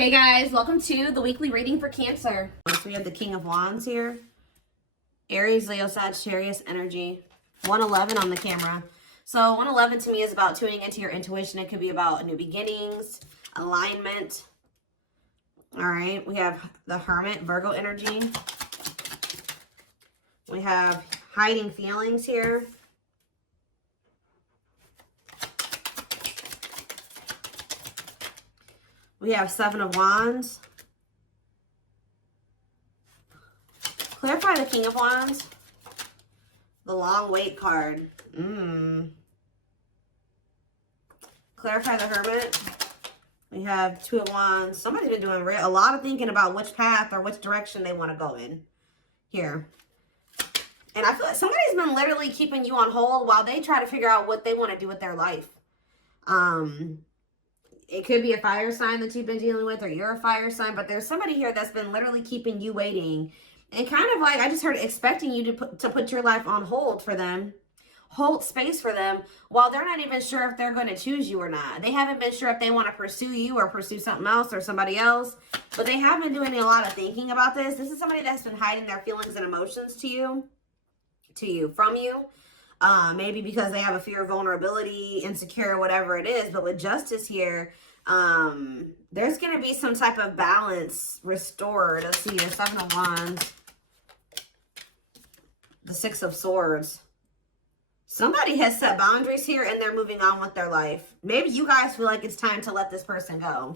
Hey guys, welcome to the weekly reading for Cancer. So we have the King of Wands here. Aries, Leo, Sagittarius energy. 111 on the camera. So 111 to me is about tuning into your intuition. It could be about new beginnings, alignment. All right, we have the Hermit, Virgo energy. We have hiding feelings here. We have Seven of Wands. Clarify the King of Wands. The Long Wait card. Clarify the Hermit. We have Two of Wands. Somebody's been doing a lot of thinking about which path or which direction they want to go in here. And I feel like somebody's been literally keeping you on hold while they try to figure out what they want to do with their life. It could be a fire sign that you've been dealing with, or you're a fire sign, but there's somebody here that's been literally keeping you waiting. And kind of like, I just heard expecting you to put your life on hold for them. Hold space for them while they're not even sure if they're going to choose you or not. They haven't been sure if they want to pursue you or pursue something else or somebody else. But they have been doing a lot of thinking about this. This is somebody that's been hiding their feelings and emotions from you. Maybe because they have a fear of vulnerability, insecure, whatever it is. But with Justice here, there's going to be some type of balance restored. Let's see, the Seven of Wands, the Six of Swords. Somebody has set boundaries here and they're moving on with their life. Maybe you guys feel like it's time to let this person go.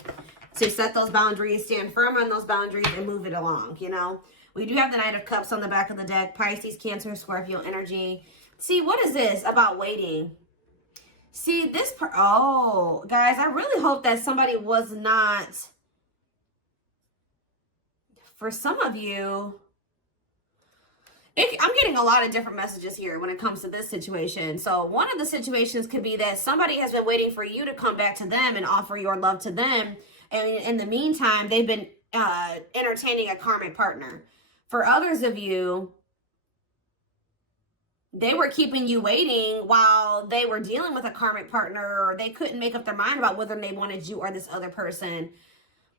So set those boundaries, stand firm on those boundaries, and move it along, you know. We do have the Knight of Cups on the back of the deck. Pisces, Cancer, Scorpio energy. See, what is this about waiting? See, oh, guys, I really hope that somebody was not, for some of you, I'm getting a lot of different messages here when it comes to this situation. So one of the situations could be that somebody has been waiting for you to come back to them and offer your love to them. And in the meantime, they've been entertaining a karmic partner. For others of you, they were keeping you waiting while they were dealing with a karmic partner, or they couldn't make up their mind about whether they wanted you or this other person.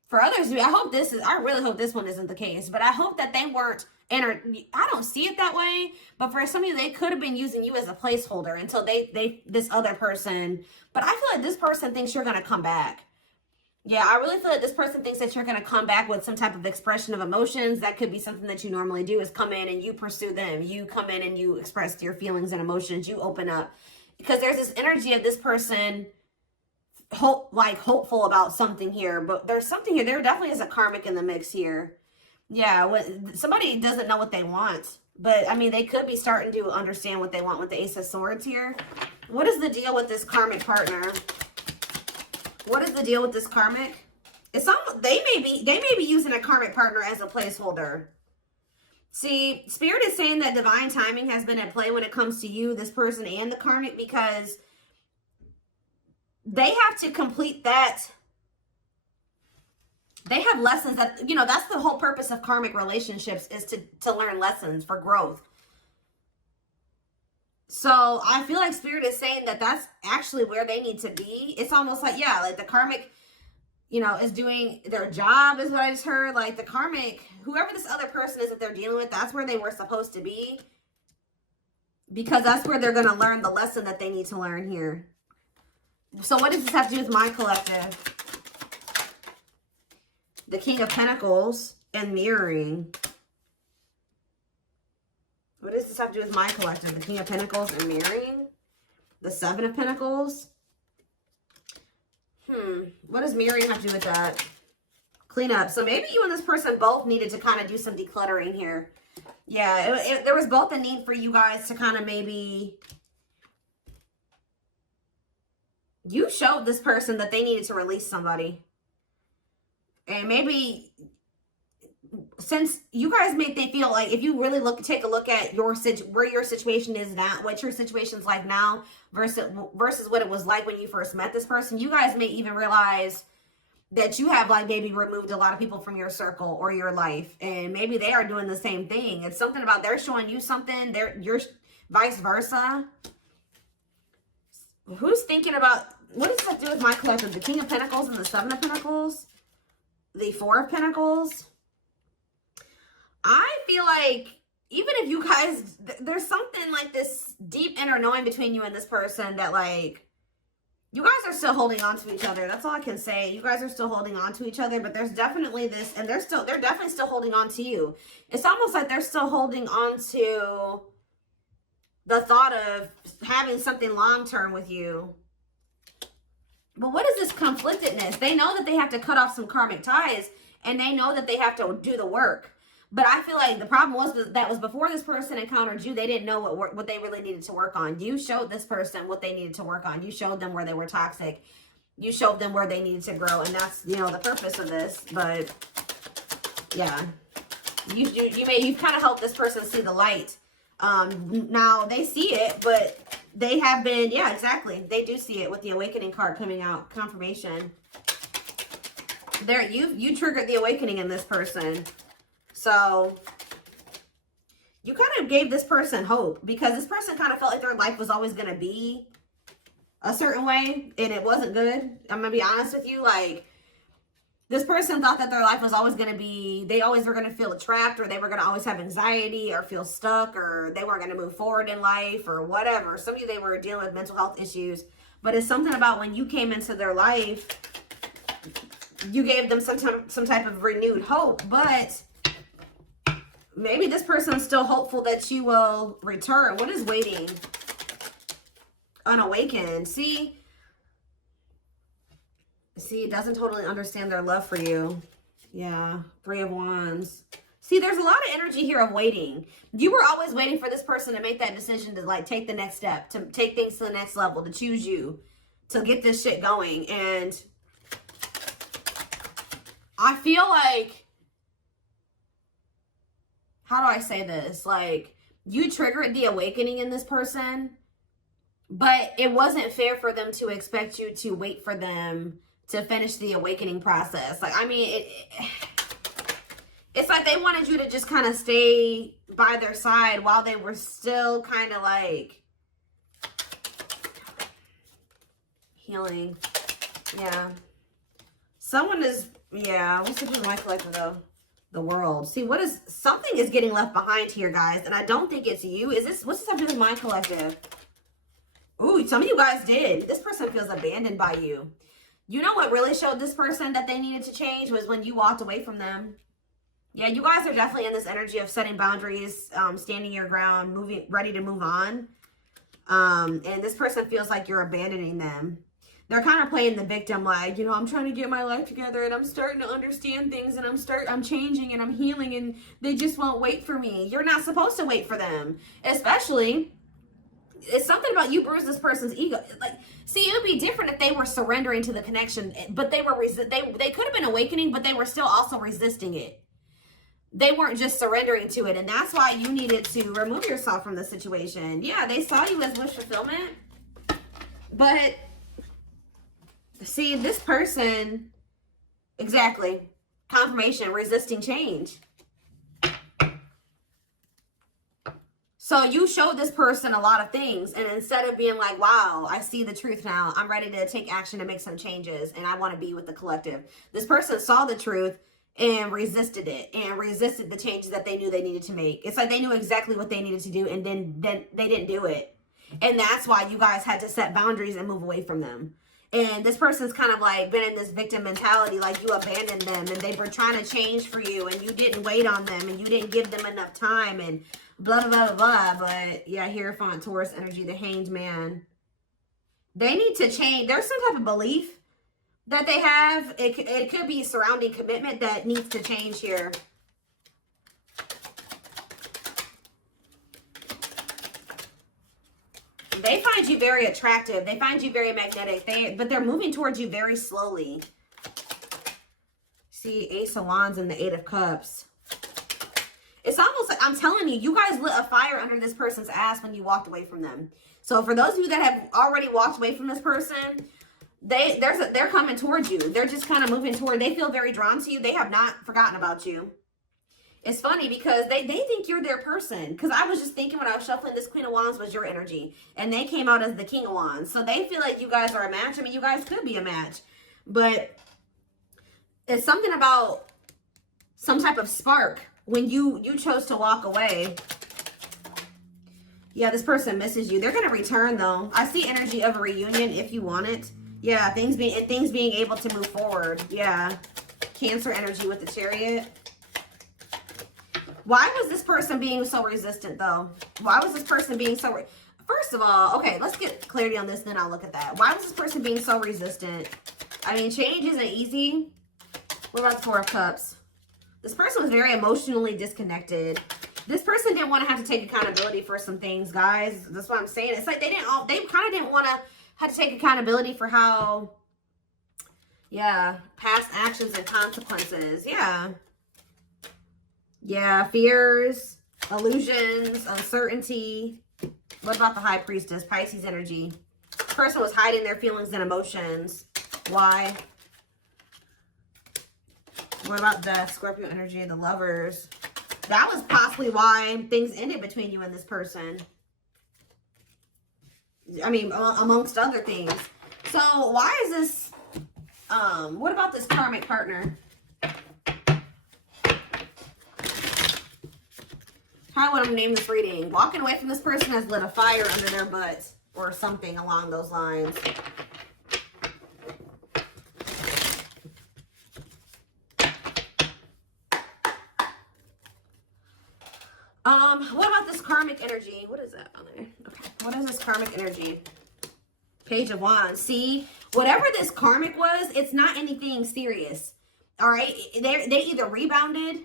For others, I really hope this one isn't the case, but I hope that they weren't, I don't see it that way, but for some of you, they could have been using you as a placeholder until this other person, but I feel like this person thinks you're going to come back. Yeah, I really feel like this person thinks that you're going to come back with some type of expression of emotions. That could be something that you normally do, is come in and you pursue them. You come in and you express your feelings and emotions. You open up. Because there's this energy of this person hopeful about something here. But there's something here. There definitely is a karmic in the mix here. Yeah, somebody doesn't know what they want. But, I mean, they could be starting to understand what they want with the Ace of Swords here. What is the deal with this karmic partner? What is the deal with this karmic? They may be using a karmic partner as a placeholder. See, Spirit is saying that divine timing has been at play when it comes to you, this person, and the karmic, because they have to complete that. They have lessons that, you know, that's the whole purpose of karmic relationships, is to learn lessons for growth. So I feel like Spirit is saying that that's actually where they need to be. It's almost like, yeah, like the karmic, you know, is doing their job, is what I just heard. Like the karmic, whoever this other person is that they're dealing with, that's where they were supposed to be. Because that's where they're going to learn the lesson that they need to learn here. So what does this have to do with my collective? The King of Pentacles and mirroring. What does this have to do with my collective? The King of Pentacles and mirroring. The Seven of Pentacles. What does mirroring have to do with that? Clean up. So maybe you and this person both needed to kind of do some decluttering here. Yeah, there was both a need for you guys to kind of maybe... You showed this person that they needed to release somebody. And maybe... Since you guys make they feel like, if you really take a look at where your situation is now, what your situation's like now versus what it was like when you first met this person, you guys may even realize that you have like maybe removed a lot of people from your circle or your life, and maybe they are doing the same thing. It's something about they're showing you something, you're vice versa. Who's thinking about, what does that do with my collective? The King of Pentacles and the Seven of Pentacles? The the Four of Pentacles. I feel like even if you guys, there's something like this deep inner knowing between you and this person that like, you guys are still holding on to each other. That's all I can say. You guys are still holding on to each other, but there's definitely this, and they're definitely still holding on to you. It's almost like they're still holding on to the thought of having something long-term with you. But what is this conflictedness? They know that they have to cut off some karmic ties, and they know that they have to do the work. But I feel like the problem was that was before this person encountered you, they didn't know what they really needed to work on. You showed this person what they needed to work on. You showed them where they were toxic. You showed them where they needed to grow. And that's, you know, the purpose of this. But yeah, you've kind of helped this person see the light. Now they see it, but they have been, yeah, exactly. They do see it with the awakening card coming out, confirmation. There, you triggered the awakening in this person. So you kind of gave this person hope, because this person kind of felt like their life was always going to be a certain way, and it wasn't good. I'm going to be honest with you. Like, this person thought that their life was always going to be, they always were going to feel trapped, or they were going to always have anxiety or feel stuck, or they weren't going to move forward in life or whatever. Some of you, they were dealing with mental health issues, but it's something about when you came into their life, you gave them some type of renewed hope. But maybe this person's still hopeful that you will return. What is waiting? Unawakened. See, it doesn't totally understand their love for you. Yeah, Three of Wands. See, there's a lot of energy here of waiting. You were always waiting for this person to make that decision to like take the next step, to take things to the next level, to choose you, to get this shit going. And I feel like, how do I say this? Like, you triggered the awakening in this person, but it wasn't fair for them to expect you to wait for them to finish the awakening process. Like, I mean, it's like they wanted you to just kind of stay by their side while they were still kind of like healing. Yeah. Someone is, yeah, what's the my collective though? The World. See, something is getting left behind here, guys, and I don't think it's you. What's this have to do with my collective? Ooh, some of you guys did. This person feels abandoned by you. You know what really showed this person that they needed to change was when you walked away from them. Yeah, you guys are definitely in this energy of setting boundaries, standing your ground, ready to move on. And this person feels like you're abandoning them. They're kind of playing the victim, like, you know, I'm trying to get my life together and I'm starting to understand things and I'm changing and I'm healing and they just won't wait for me. You're not supposed to wait for them. Especially, it's something about you bruised this person's ego. Like, see, it would be different if they were surrendering to the connection, but they could have been awakening, but they were still also resisting it. They weren't just surrendering to it, and that's why you needed to remove yourself from the situation. Yeah, they saw you as wish fulfillment, but see, this person, exactly, confirmation, resisting change. So you showed this person a lot of things, and instead of being like, wow, I see the truth now, I'm ready to take action to make some changes, and I want to be with the collective. This person saw the truth and resisted it, and resisted the changes that they knew they needed to make. It's like they knew exactly what they needed to do, and then they didn't do it. And that's why you guys had to set boundaries and move away from them. And this person's kind of like been in this victim mentality, like you abandoned them and they were trying to change for you and you didn't wait on them and you didn't give them enough time and blah, blah, blah, blah, blah. But yeah, Hierophant, Taurus energy, the Hanged Man. They need to change. There's some type of belief that they have. It could be surrounding commitment that needs to change here. They find you very attractive. They find you very magnetic. But they're moving towards you very slowly. See, Ace of Wands and the Eight of Cups. It's almost like, I'm telling you, you guys lit a fire under this person's ass when you walked away from them. So for those of you that have already walked away from this person, they're coming towards you. They're just kind of moving toward. They feel very drawn to you. They have not forgotten about you. It's funny because they think you're their person. Because I was just thinking when I was shuffling, this Queen of Wands was your energy. And they came out as the King of Wands. So they feel like you guys are a match. I mean, you guys could be a match. But It's something about some type of spark when you chose to walk away. Yeah, this person misses you. They're going to return, though. I see energy of a reunion if you want it. Yeah, things being able to move forward. Yeah. Cancer energy with the Chariot. Why was this person being so resistant, though? Why was this person being so... First of all, okay, let's get clarity on this, then I'll look at that. Why was this person being so resistant? I mean, change isn't easy. What about the Four of Cups? This person was very emotionally disconnected. This person didn't want to have to take accountability for some things, guys. That's what I'm saying. It's like they kind of didn't want to have to take accountability for how, yeah, past actions and consequences. Yeah. Yeah, fears, illusions, uncertainty. What about the High Priestess? Pisces energy. This person was hiding their feelings and emotions. Why? What about Death? Scorpio energy, the Lovers. That was possibly why things ended between you and this person. I mean, amongst other things. So why is this, what about this karmic partner? How would I name this reading? Walking away from this person has lit a fire under their butt or something along those lines. What about this karmic energy? What is that on there? Okay. What is this karmic energy? Page of Wands. See, whatever this karmic was, it's not anything serious. All right. They either rebounded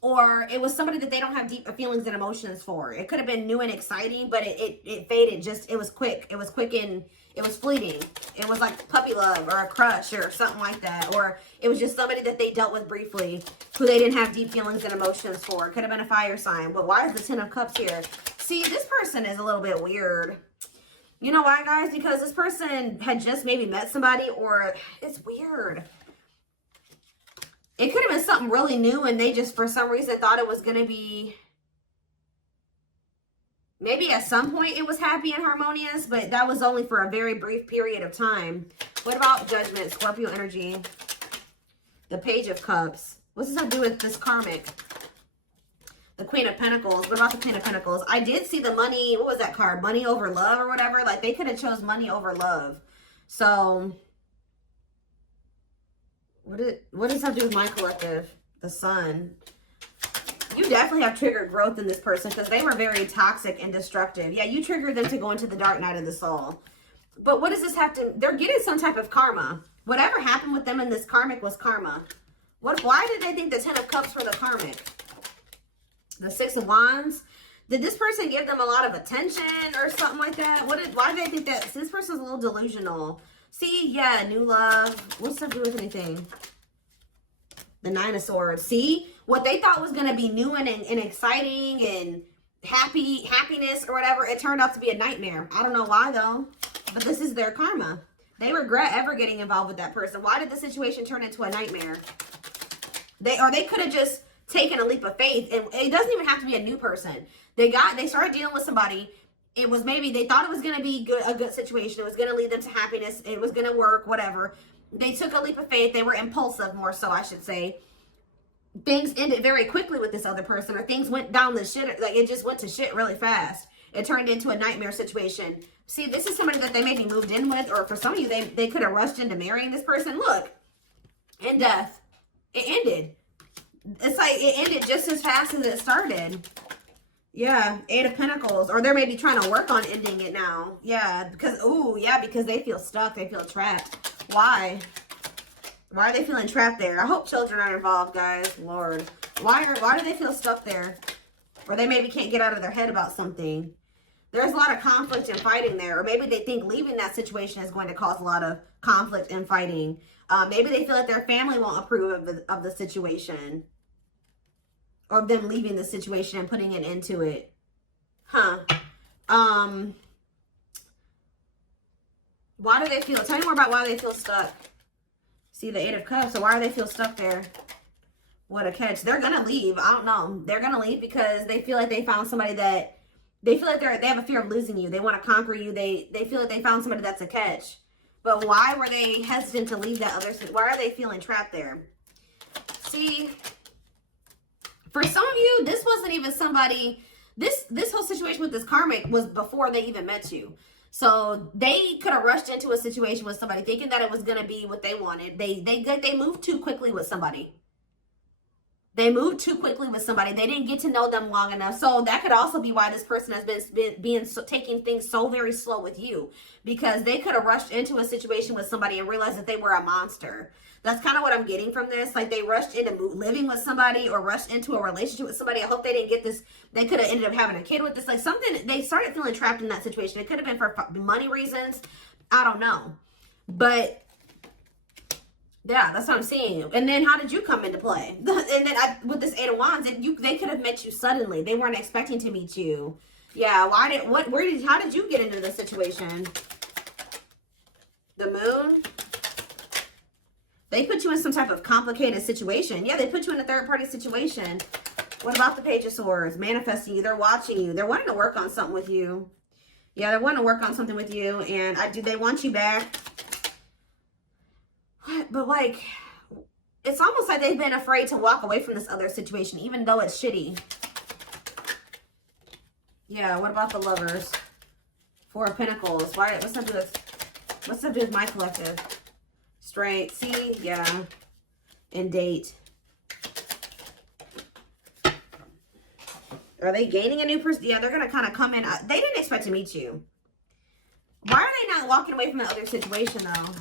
or it was somebody that they don't have deep feelings and emotions for. It could have been new and exciting, but it faded. It was quick. It was quick and it was fleeting. It was like puppy love or a crush or something like that. Or it was just somebody that they dealt with briefly who they didn't have deep feelings and emotions for. It could have been a fire sign. But why is the Ten of Cups here? See, this person is a little bit weird. You know why, guys? Because this person had just maybe met somebody, or it's weird. It could have been something really new and they just, for some reason, thought it was going to be... Maybe at some point it was happy and harmonious, but that was only for a very brief period of time. What about Judgment, Scorpio energy? The Page of Cups. What's this have to do with this karmic? The Queen of Pentacles. What about the Queen of Pentacles? I did see the money. What was that card? Money over love or whatever. Like they could have chose money over love. So... What does that do with my collective? The Sun. You definitely have triggered growth in this person because they were very toxic and destructive. Yeah, you triggered them to go into the dark night of the soul. But what does this have to... They're getting some type of karma. Whatever happened with them in this karmic was karma. Why did they think the Ten of Cups were the karmic? The Six of Wands. Did this person give them a lot of attention or something like that? Why did they think that? This person's a little delusional. See, yeah, new love. What's that do with anything? The Nine of Swords. See, what they thought was going to be new and exciting and happiness or whatever, it turned out to be a nightmare. I don't know why though, but this is their karma. They regret ever getting involved with that person. Why did the situation turn into a nightmare? They could have just taken a leap of faith, and it doesn't even have to be a new person. They started dealing with somebody. It was maybe they thought it was going to be a good situation. It was going to lead them to happiness. It was going to work, whatever. They took a leap of faith. They were impulsive, more so, I should say. Things ended very quickly with this other person, or things went down the shit. Like, it just went to shit really fast. It turned into a nightmare situation. See, this is somebody that they maybe moved in with, or for some of you, they could have rushed into marrying this person. Look, in death, it ended. It's like it ended just as fast as it started. Yeah, Eight of Pentacles. Or they're maybe trying to work on ending it now. Yeah, because they feel stuck. They feel trapped. Why? Why are they feeling trapped there? I hope children aren't involved, guys. Lord. Why do they feel stuck there? Or they maybe can't get out of their head about something. There's a lot of conflict and fighting there. Or maybe they think leaving that situation is going to cause a lot of conflict and fighting. Maybe they feel like their family won't approve of the situation. Or them leaving the situation and putting an end to it. Huh. Why do they feel... Tell me more about why they feel stuck. See, the Eight of Cups. So why do they feel stuck there? What a catch. They're going to leave. I don't know. They're going to leave because they feel like they found somebody that... They feel like they have a fear of losing you. They want to conquer you. They feel like they found somebody that's a catch. But why were they hesitant to leave that other? Why are they feeling trapped there? See, for some of you, this wasn't even somebody, this whole situation with this karmic was before they even met you. So they could have rushed into a situation with somebody thinking that it was going to be what they wanted. They moved too quickly with somebody. They moved too quickly with somebody. They didn't get to know them long enough. So that could also be why this person has been taking things so very slow with you, because they could have rushed into a situation with somebody and realized that they were a monster. That's kind of what I'm getting from this. Like they rushed into living with somebody or rushed into a relationship with somebody. I hope they didn't get this. They could have ended up having a kid with this. Like something, they started feeling trapped in that situation. It could have been for money reasons. I don't know. But yeah, that's what I'm saying. And then how did you come into play? And then with this Eight of Wands, they could have met you suddenly. They weren't expecting to meet you. Yeah, how did you get into this situation? The Moon. They put you in some type of complicated situation. Yeah, they put you in a third-party situation. What about the Page of Swords? Manifesting you. They're watching you. They're wanting to work on something with you. Yeah, they're wanting to work on something with you. And they want you back. What? But like, it's almost like they've been afraid to walk away from this other situation, even though it's shitty. Yeah, what about the Lovers? Four of Pentacles. Why? What's that do with my collective? Straight. See? Yeah. And Date. Are they gaining a new person? Yeah, they're going to kind of come in. They didn't expect to meet you. Why are they not walking away from the other situation, though?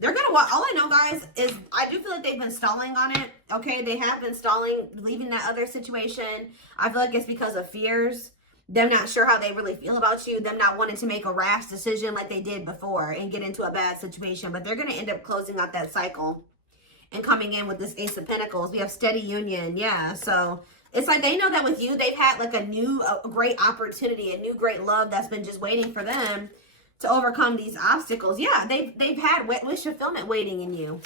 They're going to walk. All I know, guys, is I do feel like they've been stalling on it. Okay, they have been stalling, leaving that other situation. I feel like it's because of fears. Them not sure how they really feel about you. Them not wanting to make a rash decision like they did before and get into a bad situation. But they're going to end up closing out that cycle and coming in with this Ace of Pentacles. We have steady union. Yeah, so it's like they know that with you, they've had like a great opportunity, a new great love that's been just waiting for them to overcome these obstacles. Yeah, they've had wish fulfillment waiting in you.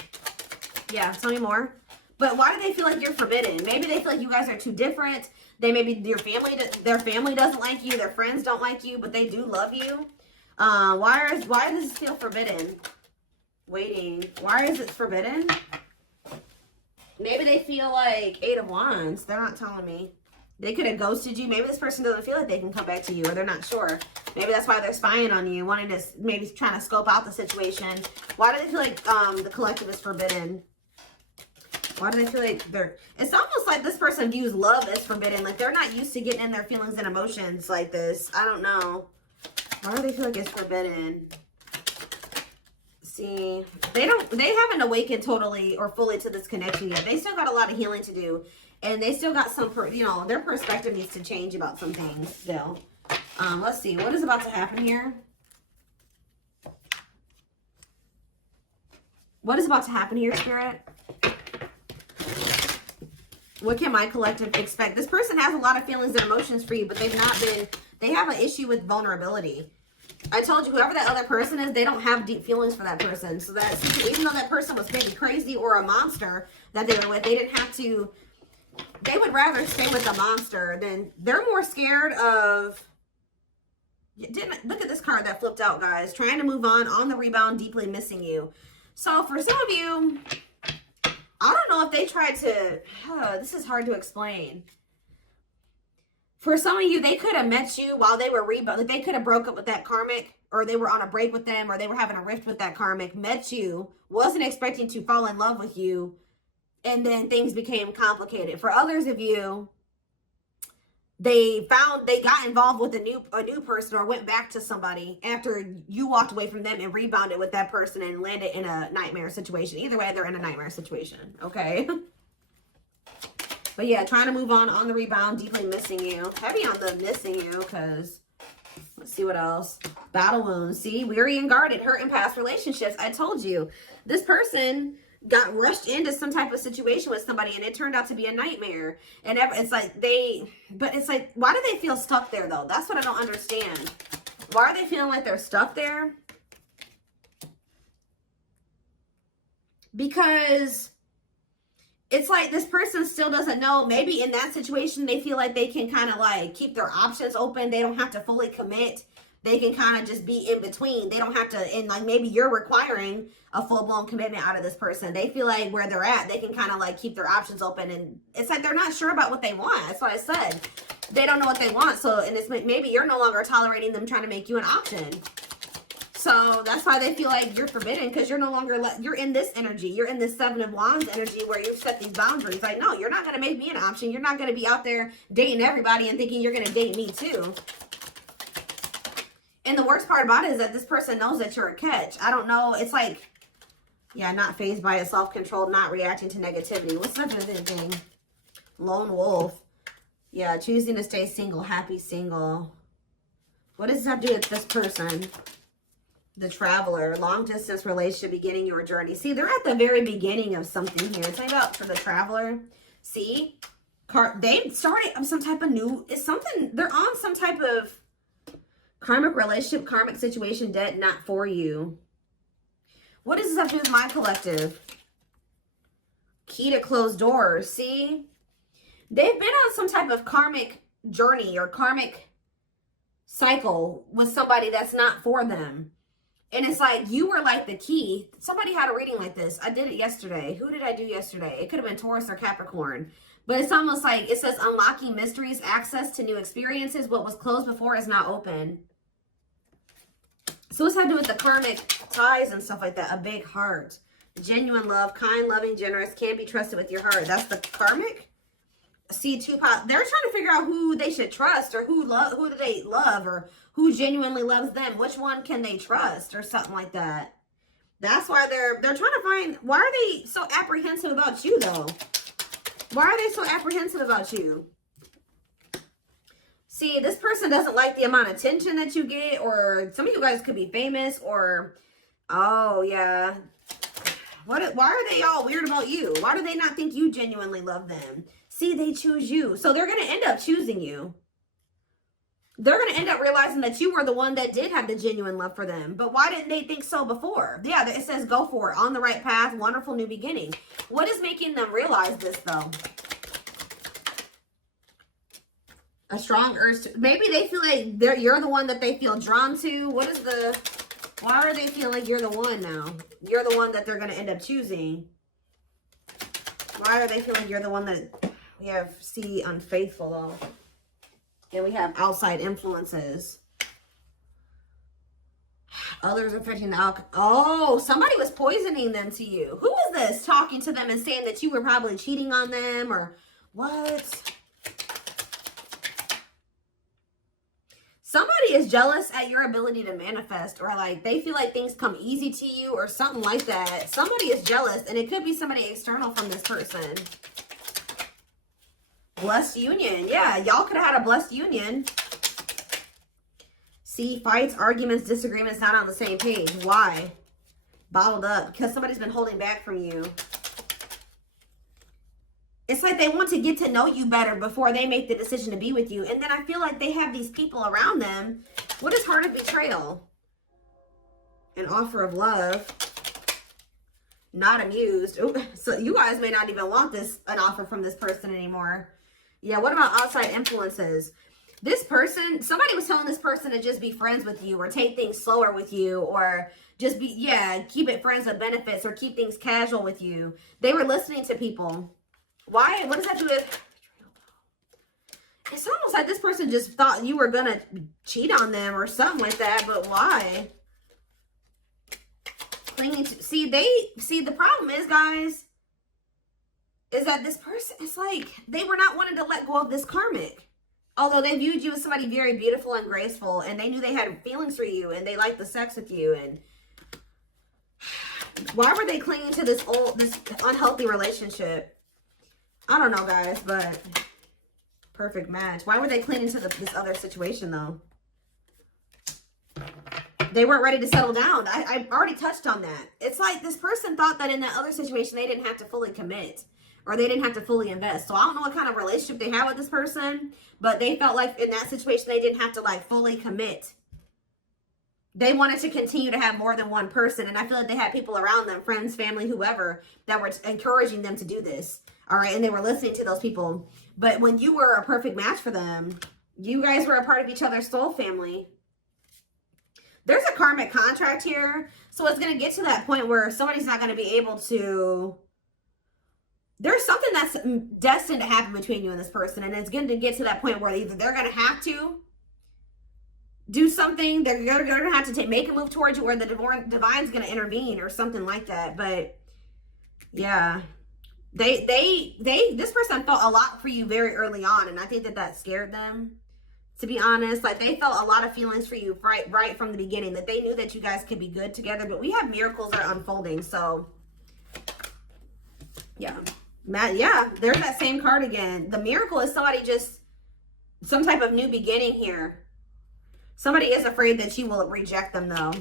Yeah, tell me more. But why do they feel like you're forbidden? Maybe they feel like you guys are too different. Maybe their family doesn't like you, their friends don't like you, but they do love you. Why does this feel forbidden? Waiting. Why is it forbidden? Maybe they feel like Eight of Wands. They're not telling me. They could have ghosted you. Maybe this person doesn't feel like they can come back to you, or they're not sure. Maybe that's why they're spying on you, wanting to, maybe trying to scope out the situation. Why do they feel like the collective is forbidden? Why do they feel like it's almost like this person views love as forbidden. Like they're not used to getting in their feelings and emotions like this. I don't know. Why do they feel like it's forbidden? See, they haven't awakened totally or fully to this connection yet. They still got a lot of healing to do. And they still got some, their perspective needs to change about some things still. Let's see. What is about to happen here? What is about to happen here, Spirit? What can my collective expect? This person has a lot of feelings and emotions for you, but they have an issue with vulnerability. I told you, whoever that other person is, they don't have deep feelings for that person. So that even though that person was maybe crazy or a monster that they were with, they didn't have to, they would rather stay with the monster than, they're more scared of, look at this card that flipped out, guys. Trying to move on the rebound, deeply missing you. So for some of you, I don't know if they tried to, this is hard to explain. For some of you, they could have met you while they were rebound. Like they could have broke up with that karmic, or they were on a break with them, or they were having a rift with that karmic, met you, wasn't expecting to fall in love with you, and then things became complicated. For others of you, they got involved with a new person, or went back to somebody after you walked away from them and rebounded with that person and landed in a nightmare situation. Either way, they're in a nightmare situation, okay? But yeah, trying to move on the rebound, deeply missing you. Heavy on the missing you, because let's see what else. Battle wounds. See, weary and guarded, hurt in past relationships. I told you, this person got rushed into some type of situation with somebody, and it turned out to be a nightmare. And it's like but it's like, why do they feel stuck there, though? That's what I don't understand. Why are they feeling like they're stuck there? Because it's like this person still doesn't know. Maybe in that situation, they feel like they can kind of like keep their options open. They don't have to fully commit. they can kind of just be in between. They don't have to, and like maybe you're requiring a full-blown commitment out of this person. They feel like where they're at, they can kind of like keep their options open, and it's like they're not sure about what they want. That's what I said. They don't know what they want. So, and it's maybe you're no longer tolerating them trying to make you an option. So that's why they feel like you're forbidden, because you're no longer, you're in this energy. You're in this Seven of Wands energy where you've set these boundaries. Like, no, you're not going to make me an option. You're not going to be out there dating everybody and thinking you're going to date me too. And the worst part about it is that this person knows that you're a catch. I don't know. It's like, yeah, not fazed by it, self-controlled, not reacting to negativity. What's that other thing? Lone wolf. Yeah, choosing to stay single, happy single. What does that do with this person? The traveler, long distance relationship, beginning your journey. See, they're at the very beginning of something here. Tell me about for the traveler. See, they started some type of new, it's something, they're on some type of karmic relationship, karmic situation, debt not for you. What does this have to do with my collective? Key to closed doors. See, they've been on some type of karmic journey or karmic cycle with somebody that's not for them. And it's like, you were like the key. Somebody had a reading like this. I did it yesterday. Who did I do yesterday? It could have been Taurus or Capricorn. But it's almost like, it says unlocking mysteries, access to new experiences. What was closed before is now open. So what's that to do with the karmic ties and stuff like that? A big heart. Genuine love, kind, loving, generous, can't be trusted with your heart. That's the karmic. See, they're trying to figure out who they should trust, or who do they love, or who genuinely loves them. Which one can they trust, or something like that. That's why they're trying to find, why are they so apprehensive about you though? Why are they so apprehensive about you? See, this person doesn't like the amount of attention that you get, or some of you guys could be famous, or, oh yeah. Why are they all weird about you? Why do they not think you genuinely love them? See, they choose you. So they're going to end up choosing you. They're going to end up realizing that you were the one that did have the genuine love for them. But why didn't they think so before? Yeah, it says go for it. On the right path. Wonderful new beginning. What is making them realize this, though? A strong urge to... Maybe they feel like you're the one that they feel drawn to. What is the... Why are they feeling like you're the one now? You're the one that they're going to end up choosing. Why are they feeling you're the one that... We have C, unfaithful, though. And we have outside influences. Others affecting the alcohol. Oh, somebody was poisoning them to you. Who was this talking to them and saying that you were probably cheating on them, or what? Somebody is jealous at your ability to manifest, or like they feel like things come easy to you or something like that. Somebody is jealous, and it could be somebody external from this person. Blessed union. Yeah, y'all could have had a blessed union. See, fights, arguments, disagreements, not on the same page. Why? Bottled up. Because somebody's been holding back from you. It's like they want to get to know you better before they make the decision to be with you. And then I feel like they have these people around them. What is heart of betrayal? An offer of love. Not amused. Ooh, so you guys may not even want an offer from this person anymore. Yeah, what about outside influences? This person, somebody was telling this person to just be friends with you, or take things slower with you, or just be, yeah, keep it friends with benefits, or keep things casual with you. They were listening to people. Why? What does that do with... It's almost like this person just thought you were going to cheat on them or something like that, but why? Clinging to... See, the problem is, guys, is that this person, it's like they were not wanting to let go of this karmic. Although they viewed you as somebody very beautiful and graceful, and they knew they had feelings for you, and they liked the sex with you, and why were they clinging to this unhealthy relationship? I don't know, guys, but perfect match. Why were they clinging to this other situation, though? They weren't ready to settle down. I already touched on that. It's like this person thought that in that other situation, they didn't have to fully commit, or they didn't have to fully invest. So I don't know what kind of relationship they had with this person, but they felt like in that situation, they didn't have to like fully commit. They wanted to continue to have more than one person. And I feel like they had people around them, friends, family, whoever, that were encouraging them to do this. All right. And they were listening to those people. But when you were a perfect match for them, you guys were a part of each other's soul family. There's a karmic contract here. So it's going to get to that point where somebody's not going to be able to... There's something that's destined to happen between you and this person. And it's going to get to that point where either they're going to have to do something, they're going to have to make a move towards you, or the divine's going to intervene or something like that. But yeah, this person felt a lot for you very early on, and I think that scared them, to be honest. Like, they felt a lot of feelings for you right from the beginning, that they knew that you guys could be good together. But we have miracles that are unfolding, so yeah. Yeah, there's that same card again. The miracle is somebody just, some type of new beginning here. Somebody is afraid that you will reject them, though.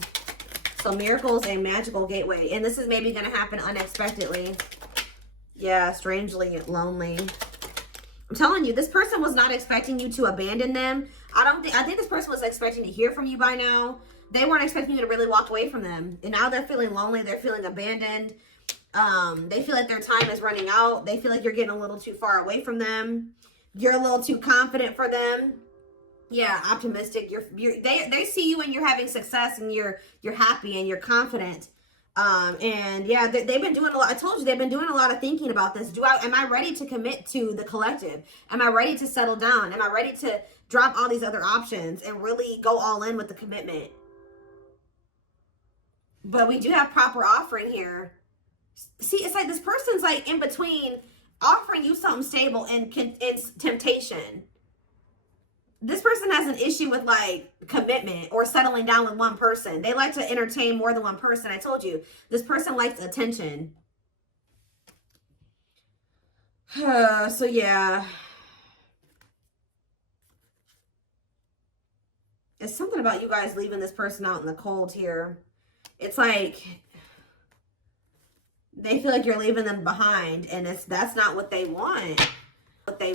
So miracles, a magical gateway. And this is maybe going to happen unexpectedly. Yeah, strangely lonely. I'm telling you, this person was not expecting you to abandon them. I think this person was expecting to hear from you by now. They weren't expecting you to really walk away from them. And now they're feeling lonely. They're feeling abandoned. They feel like their time is running out. They feel like you're getting a little too far away from them. You're a little too confident for them. Yeah, optimistic. They see you when you're having success and you're happy and you're confident. And yeah, they've been doing a lot. I told you, they've been doing a lot of thinking about this. Am I ready to commit to the collective? Am I ready to settle down? Am I ready to drop all these other options and really go all in with the commitment? But we do have proper offering here. See, it's like this person's like in between offering you something stable and temptation. This person has an issue with like commitment or settling down with one person. They like to entertain more than one person. I told you, this person likes attention. So yeah. It's something about you guys leaving this person out in the cold here. It's like they feel like you're leaving them behind, and that's not what they want. What they